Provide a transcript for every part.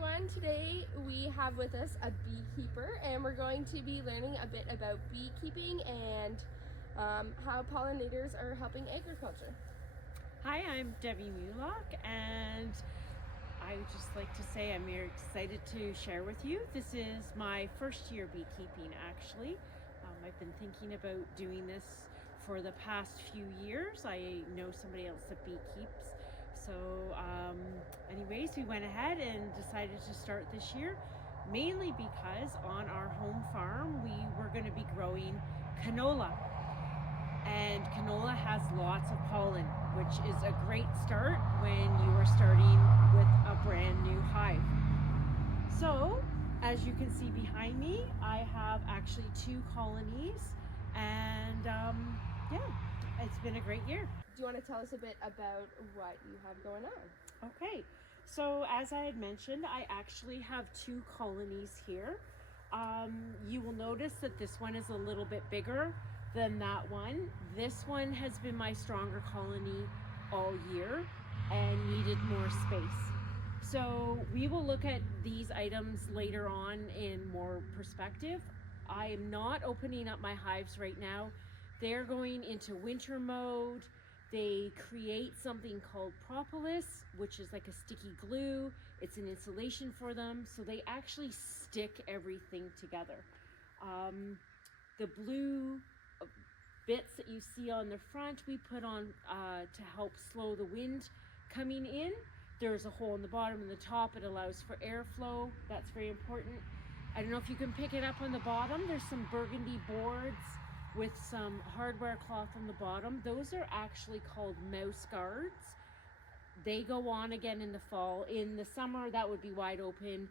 everyone. Today we have with us a beekeeper and we're going to be learning a bit about beekeeping and how pollinators are helping agriculture. Hi, I'm Debbie Mulock, and I would just like to say I'm very excited to share with you. This is my first year beekeeping, actually. I've been thinking about doing this for the past few years. I know somebody else that beekeeps. So anyways, we went ahead and decided to start this year, mainly because on our home farm, we were going to be growing canola. And canola has lots of pollen, which is a great start when you are starting with a brand new hive. So, as you can see behind me, I have actually 2 colonies, and yeah, it's been a great year. Do you want to tell us a bit about what you have going on? Okay, so as I had mentioned, I actually have 2 colonies here. You will notice that this one is a little bit bigger than that one. This one has been my stronger colony all year and needed more space. So we will look at these items later on in more perspective. I am not opening up my hives right now. They're going into winter mode. They create something called propolis, which is like a sticky glue. It's an insulation for them, so they actually stick everything together. The blue bits that you see on the front, we put on to help slow the wind coming in. There's a hole in the bottom and the top. It allows for airflow. That's very important. I don't know if you can pick it up on the bottom. There's some burgundy boards with some hardware cloth on the bottom. Those are actually called mouse guards. They go on again in the fall. In the summer, that would be wide open.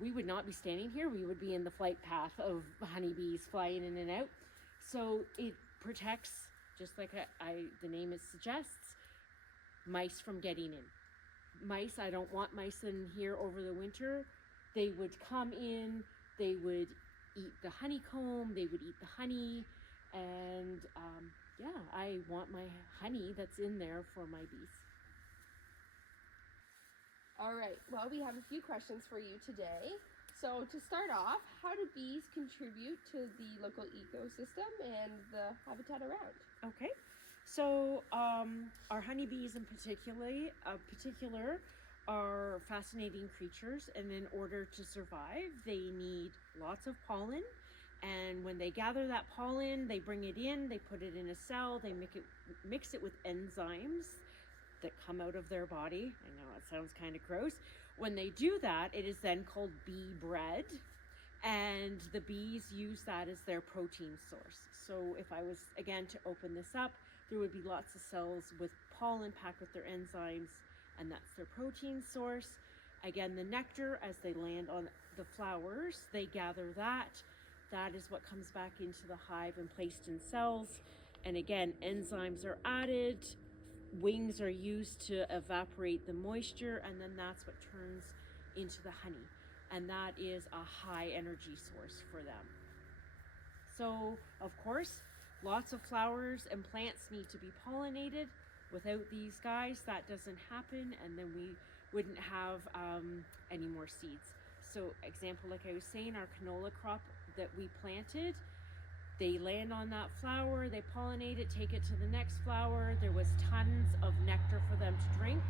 We would not be standing here. We would be in the flight path of honeybees flying in and out. So it protects, just like the name it suggests, mice from getting in. Mice, I don't want mice in here over the winter. They would come in, they would eat the honeycomb, they would eat the honey, and yeah, I want my honey that's in there for my bees. All right, well, we have a few questions for you today. So to start off, how do bees contribute to the local ecosystem and the habitat around? Okay, so our honeybees in particular are fascinating creatures, and in order to survive, they need lots of pollen. And when they gather that pollen, they bring it in, they put it in a cell, they mix it with enzymes that come out of their body. I know it sounds kind of gross. When they do that, it is then called bee bread, and the bees use that as their protein source. So if I was, again, to open this up, there would be lots of cells with pollen packed with their enzymes, and that's their protein source. Again, the nectar, as they land on the flowers, they gather that. That is what comes back into the hive and placed in cells. And again, enzymes are added. Wings are used to evaporate the moisture, and then that's what turns into the honey. And that is a high energy source for them. So, of course, lots of flowers and plants need to be pollinated. Without these guys, that doesn't happen, and then we wouldn't have any more seeds. So, example, like I was saying, our canola crop that we planted, they land on that flower, they pollinate it, take it to the next flower. There was tons of nectar for them to drink,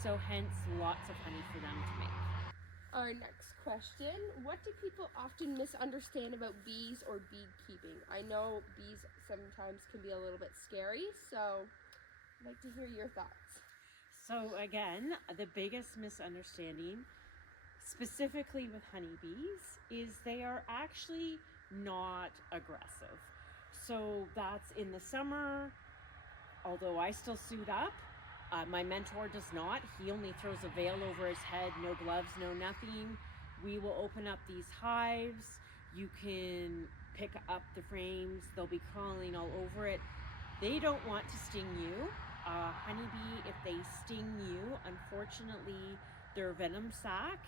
so hence lots of honey for them to make. Our next question, what do people often misunderstand about bees or beekeeping? I know bees sometimes can be a little bit scary, so I'd like to hear your thoughts. So again, the biggest misunderstanding, specifically with honeybees, is they are actually not aggressive. So that's in the summer, although I still suit up. My mentor does not. He only throws a veil over his head, no gloves, no nothing. We will open up these hives. You can pick up the frames. They'll be crawling all over it. They don't want to sting you. Honeybee, if they sting you, unfortunately, their venom sac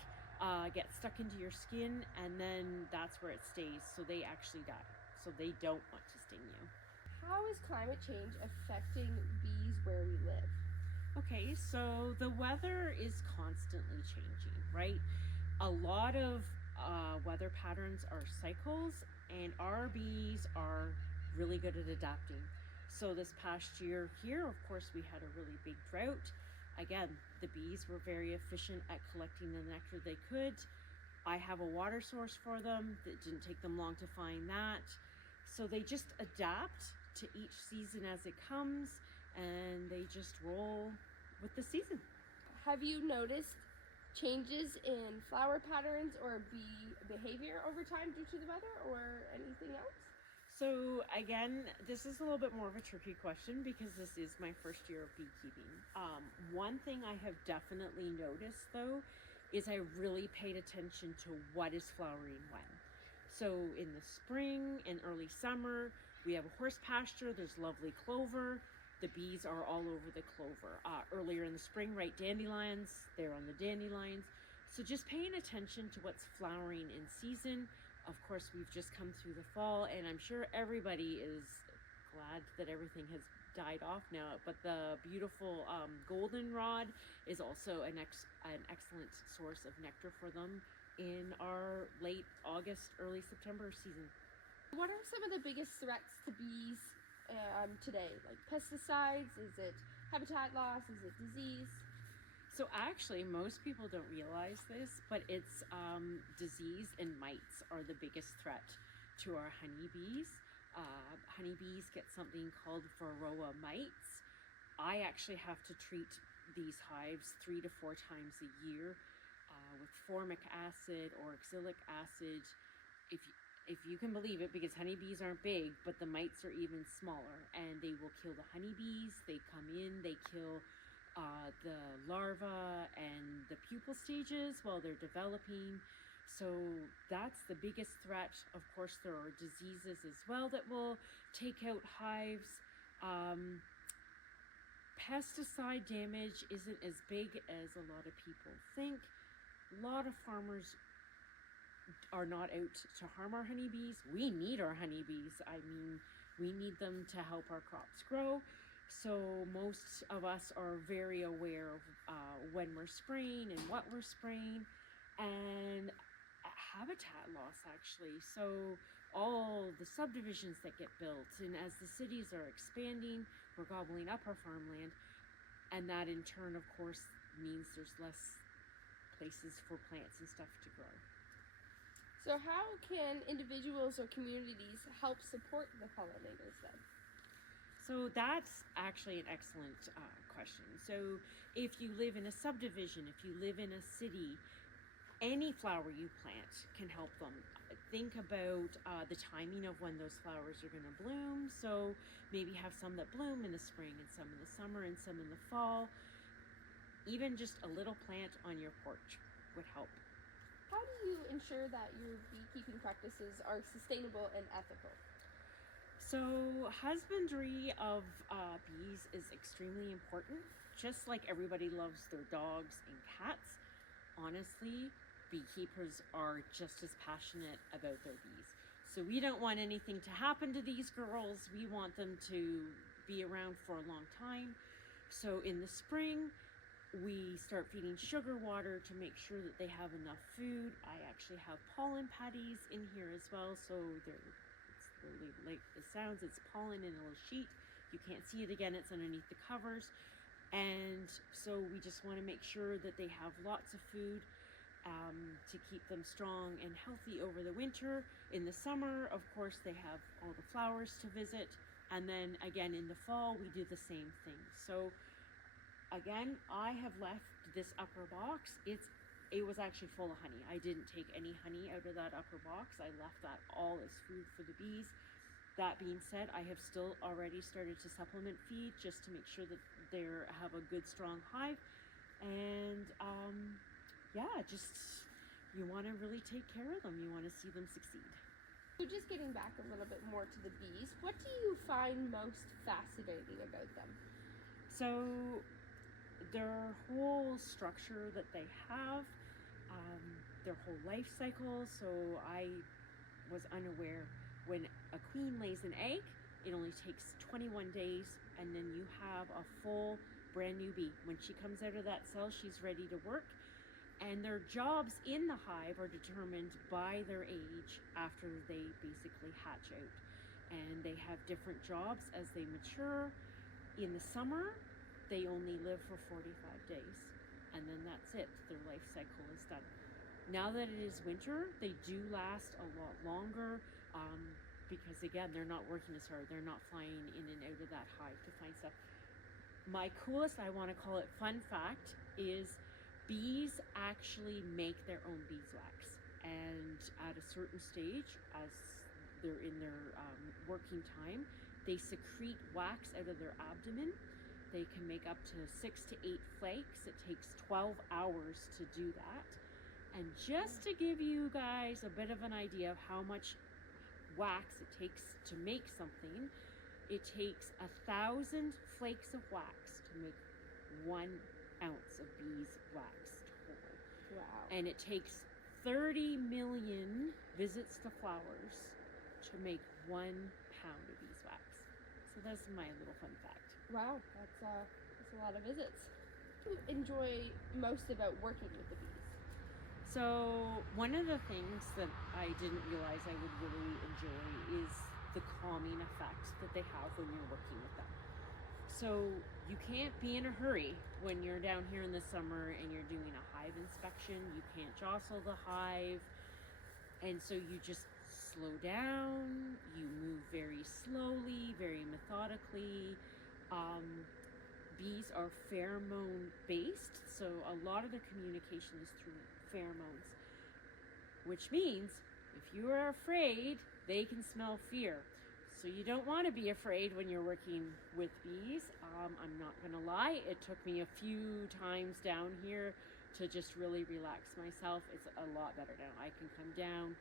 gets stuck into your skin, and then that's where it stays. So they actually die. So they don't want to sting you. How is climate change affecting bees where we live? Okay, so the weather is constantly changing, right? A lot of weather patterns are cycles, and our bees are really good at adapting. So this past year here, of course, we had a really big drought. Again, the bees were very efficient at collecting the nectar they could. I have a water source for them. It didn't take them long to find that. So they just adapt to each season as it comes, and they just roll with the season. Have you noticed changes in flower patterns or bee behavior over time due to the weather or anything else? So again, this is a little bit more of a tricky question because this is my first year of beekeeping. One thing I have definitely noticed though is I really paid attention to what is flowering when. So in the spring and early summer, we have a horse pasture, there's lovely clover. The bees are all over the clover. Earlier in the spring, right, dandelions, they're on the dandelions. So just paying attention to what's flowering in season. Of course, we've just come through the fall, and I'm sure everybody is glad that everything has died off now. But the beautiful goldenrod is also an excellent source of nectar for them in our late August, early September season. What are some of the biggest threats to bees today? Like pesticides? Is it habitat loss? Is it disease? So actually, most people don't realize this, but it's disease and mites are the biggest threat to our honeybees. Honeybees get something called varroa mites. I actually have to treat these hives 3 to 4 times a year with formic acid or oxalic acid. If you can believe it, because honeybees aren't big, but the mites are even smaller, and they will kill the honeybees. They come in, they kill the larva and the pupal stages while they're developing. So that's the biggest threat. Of course, there are diseases as well that will take out hives. Pesticide damage isn't as big as a lot of people think. A lot of farmers are not out to harm our honeybees. We need our honeybees. I mean, we need them to help our crops grow. So most of us are very aware of when we're spraying and what we're spraying, and habitat loss actually. So all the subdivisions that get built, and as the cities are expanding, we're gobbling up our farmland, and that in turn, of course, means there's less places for plants and stuff to grow. So how can individuals or communities help support the pollinators then? So that's actually an excellent question. So if you live in a subdivision, if you live in a city, any flower you plant can help them. Think about the timing of when those flowers are going to bloom. So maybe have some that bloom in the spring and some in the summer and some in the fall. Even just a little plant on your porch would help. How do you ensure that your beekeeping practices are sustainable and ethical? So husbandry of bees is extremely important. Just like everybody loves their dogs and cats, honestly, beekeepers are just as passionate about their bees. So we don't want anything to happen to these girls. We want them to be around for a long time. So in the spring, we start feeding sugar water to make sure that they have enough food. I actually have pollen patties in here as well, so it's really like it sounds. It's pollen in a little sheet. You can't see it again, it's underneath the covers. And so we just want to make sure that they have lots of food to keep them strong and healthy over the winter. In the summer, of course, they have all the flowers to visit. And then again in the fall, we do the same thing. So again, I have left this upper box. It was actually full of honey. I didn't take any honey out of that upper box. I left that all as food for the bees. That being said, I have still already started to supplement feed just to make sure that they have a good, strong hive. And just you want to really take care of them. You want to see them succeed. So just getting back a little bit more to the bees, what do you find most fascinating about them? So their whole structure that they have, their whole life cycle. So I was unaware when a queen lays an egg, it only takes 21 days, and then you have a full brand new bee. When she comes out of that cell, she's ready to work. And their jobs in the hive are determined by their age after they basically hatch out. And they have different jobs as they mature. In the summer, they only live for 45 days. And then that's it. Their life cycle is done. Now that it is winter, they do last a lot longer because, again, they're not working as hard. They're not flying in and out of that hive to find stuff. My coolest, I want to call it fun fact, is bees actually make their own beeswax, and at a certain stage, as they're in their working time, they secrete wax out of their abdomen. They can make up to 6 to 8 flakes. It takes 12 hours to do that. And just to give you guys a bit of an idea of how much wax it takes to make something, it takes 1,000 flakes of wax to make 1 ounce of beeswax total. Wow. And it takes 30 million visits to flowers to make 1 pound of beeswax. So that's my little fun fact. Wow, that's a lot of visits. What do you enjoy most about working with the bees? So one of the things that I didn't realize I would really enjoy is the calming effect that they have when you're working with them. So you can't be in a hurry when you're down here in the summer and you're doing a hive inspection. You can't jostle the hive. And so you just slow down, you move very slowly, very methodically. Bees are pheromone based, so a lot of their communication is through pheromones, which means if you are afraid, they can smell fear. So you don't want to be afraid when you're working with bees. I'm not gonna lie, it took me a few times down here to just really relax myself. It's a lot better now. I can come down,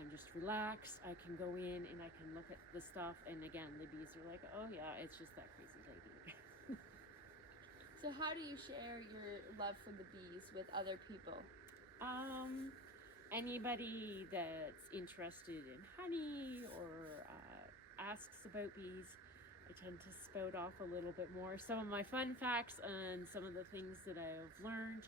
I'm just relaxed, I can go in and I can look at the stuff, and again, the bees are like, oh yeah, it's just that crazy lady. So how do you share your love for the bees with other people? Anybody that's interested in honey or asks about bees, I tend to spout off a little bit more some of my fun facts and some of the things that I've learned.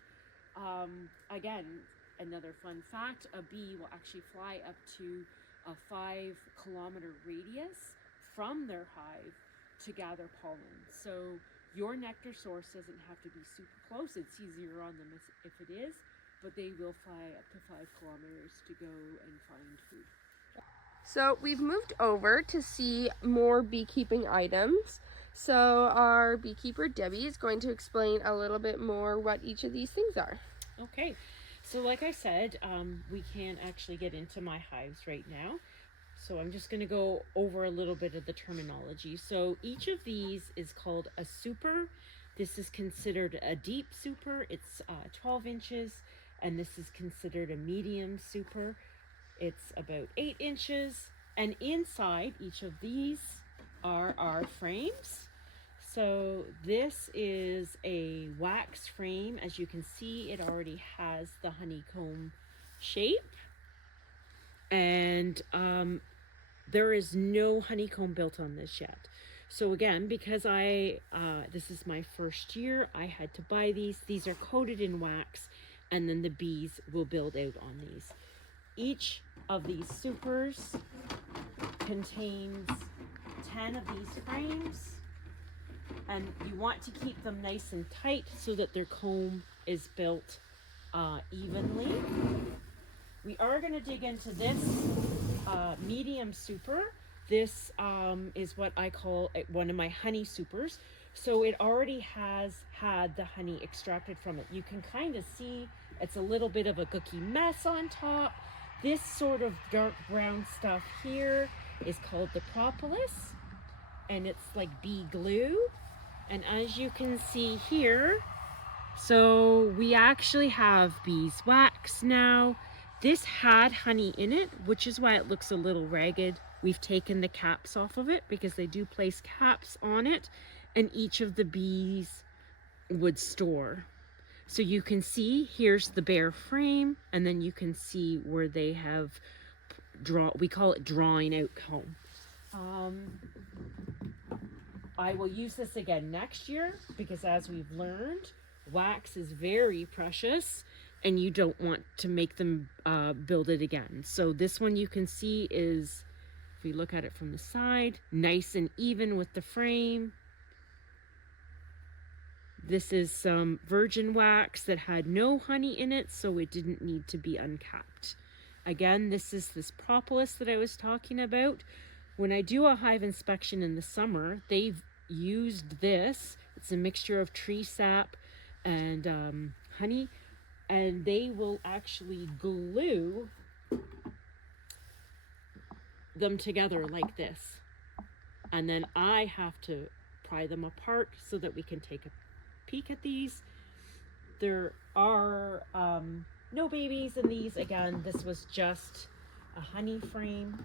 Again, another fun fact, a bee will actually fly up to a 5-kilometer radius from their hive to gather pollen. So your nectar source doesn't have to be super close. It's easier on them if it is, but they will fly up to 5 kilometers to go and find food. So we've moved over to see more beekeeping items. So our beekeeper Debbie is going to explain a little bit more what each of these things are. Okay, so like I said, we can't actually get into my hives right now. So I'm just going to go over a little bit of the terminology. So each of these is called a super. This is considered a deep super. It's 12 inches. And this is considered a medium super. It's about 8 inches. And inside each of these are our frames. So this is a wax frame. As you can see, it already has the honeycomb shape. And there is no honeycomb built on this yet. So again, because this is my first year, I had to buy these. These are coated in wax, and then the bees will build out on these. Each of these supers contains 10 of these frames, and you want to keep them nice and tight so that their comb is built evenly. We are going to dig into this medium super. This is what I call one of my honey supers. So it already has had the honey extracted from it. You can kind of see it's a little bit of a cookie mess on top. This sort of dark brown stuff here is called the propolis, and it's like bee glue. And as you can see here, so we actually have beeswax now. This had honey in it, which is why it looks a little ragged. We've taken the caps off of it because they do place caps on it, and each of the bees would store. So you can see, here's the bare frame, and then you can see where they have we call it drawing out comb. I will use this again next year because, as we've learned, wax is very precious, and you don't want to make them build it again. So this one you can see is, if we look at it from the side, nice and even with the frame. This is some virgin wax that had no honey in it, so it didn't need to be uncapped. Again, this is this propolis that I was talking about. When I do a hive inspection in the summer, they've used this. It's a mixture of tree sap and honey, and they will actually glue them together like this. And then I have to pry them apart so that we can take a peek at these. There are no babies in these. Again, this was just a honey frame.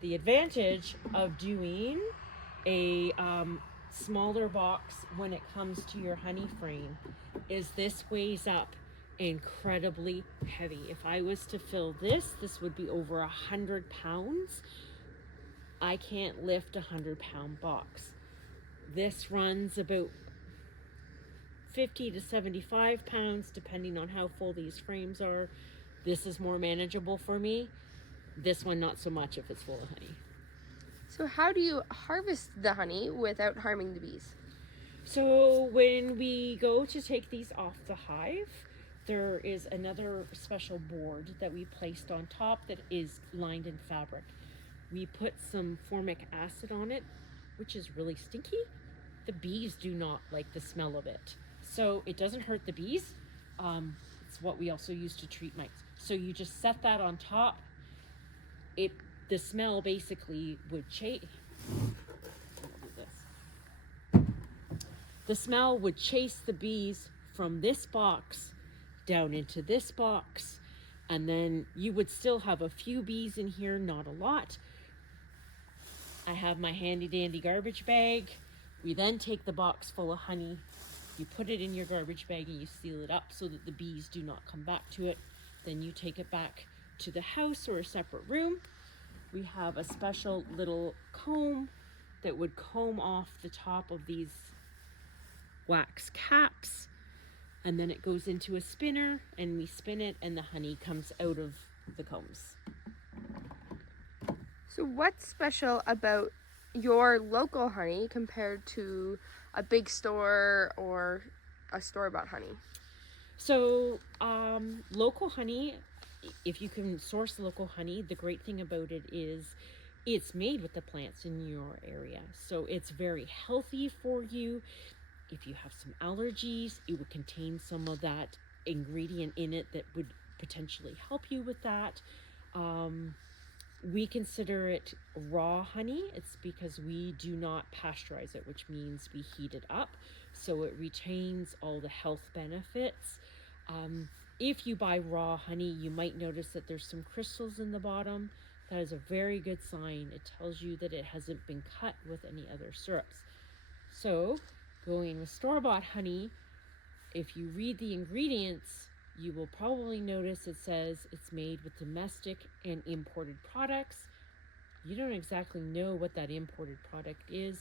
The advantage of doing a smaller box when it comes to your honey frame is this weighs up incredibly heavy. If I was to fill this would be over 100 pounds. I can't lift a 100-pound box. This runs about 50 to 75 pounds depending on how full these frames are. This is more manageable for me. This one not so much if it's full of honey. So how do you harvest the honey without harming the bees? So when we go to take these off the hive, there is another special board that we placed on top that is lined in fabric. We put some formic acid on it, which is really stinky. The bees do not like the smell of it. So it doesn't hurt the bees. It's what we also use to treat mites. So you just set that on top. The smell basically would chase. The smell would chase the bees from this box down into this box, and then you would still have a few bees in here, not a lot. I have my handy dandy garbage bag. We then take the box full of honey, you put it in your garbage bag and you seal it up so that the bees do not come back to it. Then you take it back to the house or a separate room. We have a special little comb that would comb off the top of these wax caps, and then it goes into a spinner and we spin it and the honey comes out of the combs. So what's special about your local honey compared to a big store or a store-bought honey? So local honey, if you can source local honey, the great thing about it is it's made with the plants in your area. So it's very healthy for you. If you have some allergies, it would contain some of that ingredient in it that would potentially help you with that. We consider it raw honey. It's because we do not pasteurize it, which means we heat it up. So it retains all the health benefits. If you buy raw honey, you might notice that there's some crystals in the bottom. That is a very good sign. It tells you that it hasn't been cut with any other syrups. So going with store-bought honey, if you read the ingredients, you will probably notice it says it's made with domestic and imported products. You don't exactly know what that imported product is.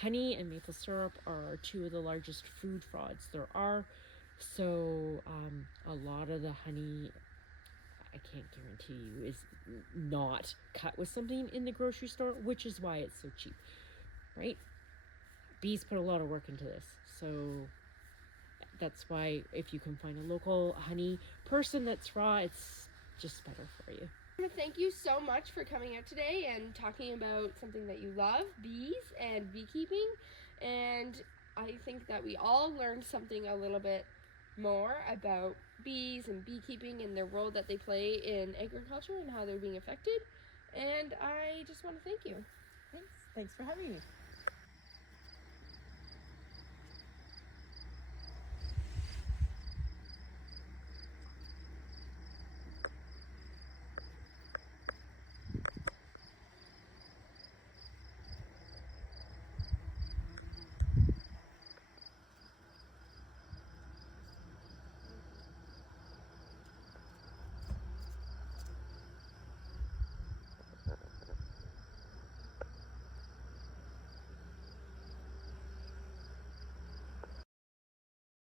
Honey and maple syrup are two of the largest food frauds there are. So a lot of the honey, I can't guarantee you, is not cut with something in the grocery store, which is why it's so cheap, right? Bees put a lot of work into this. So that's why if you can find a local honey person that's raw, it's just better for you. I want to thank you so much for coming out today and talking about something that you love, bees and beekeeping. And I think that we all learned something a little bit more about bees and beekeeping and the role that they play in agriculture and how they're being affected. And I just want to thank you. Thanks for having me.